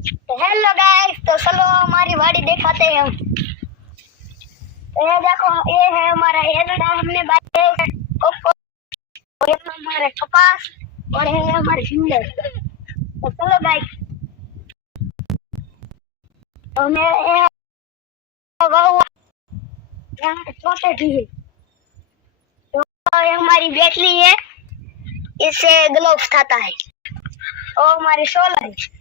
तो hello guys, तो चलो हमारी वाड़ी दिखाते हैं हम। तो ये देखो, ये है हमारा एरंडा, हमने बाई कोको, और ये हमारे कपास, और ये हमारे झींगे। तो चलो गाइस, तो मैं ये यहाँ छोटे भी है। तो ये हमारी बैटरी है, इससे ग्लोव खाता है, और हमारी सोलर है।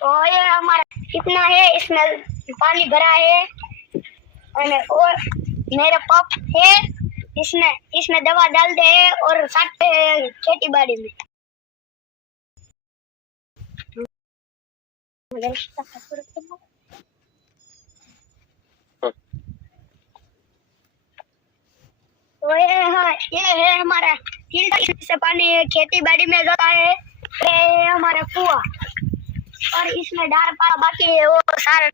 तो ये हमारा कितना है, इसमें पानी भरा है, और मेरा पंप है, इसमें दवा डाल दे और साथ खेती बाड़ी में। तो ये है हमारा फिल्टर से पानी खेती बाड़ी में जाता है। ये है हमारा कुआं, और इसमें डार पा बाकी है वो सारा।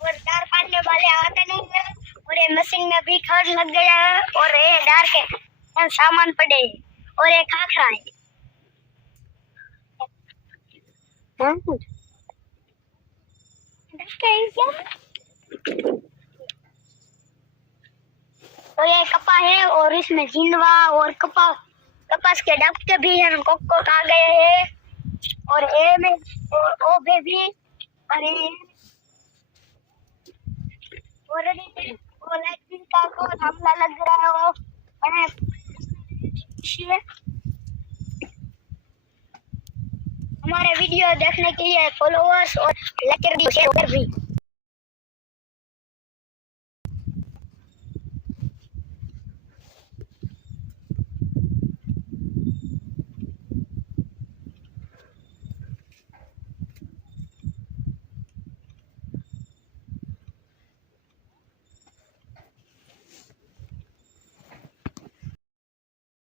और डार पाने वाले आते नहीं है, और ये मशीन में भी खर्च लग गया है, और ये डार के सामान पड़े है, और ये खाखरा है। तो ये कपा है, और इसमें जिंदवा और कपास के डबके भी हैं, कोको आ गए हैं, और ए में और ओ भी, और लाइटिंग का को हमला लग रहा है वो। हमारे वीडियो देखने के लिए फॉलोअर्स और लाइक कर दीजिए, शेयर कर भी।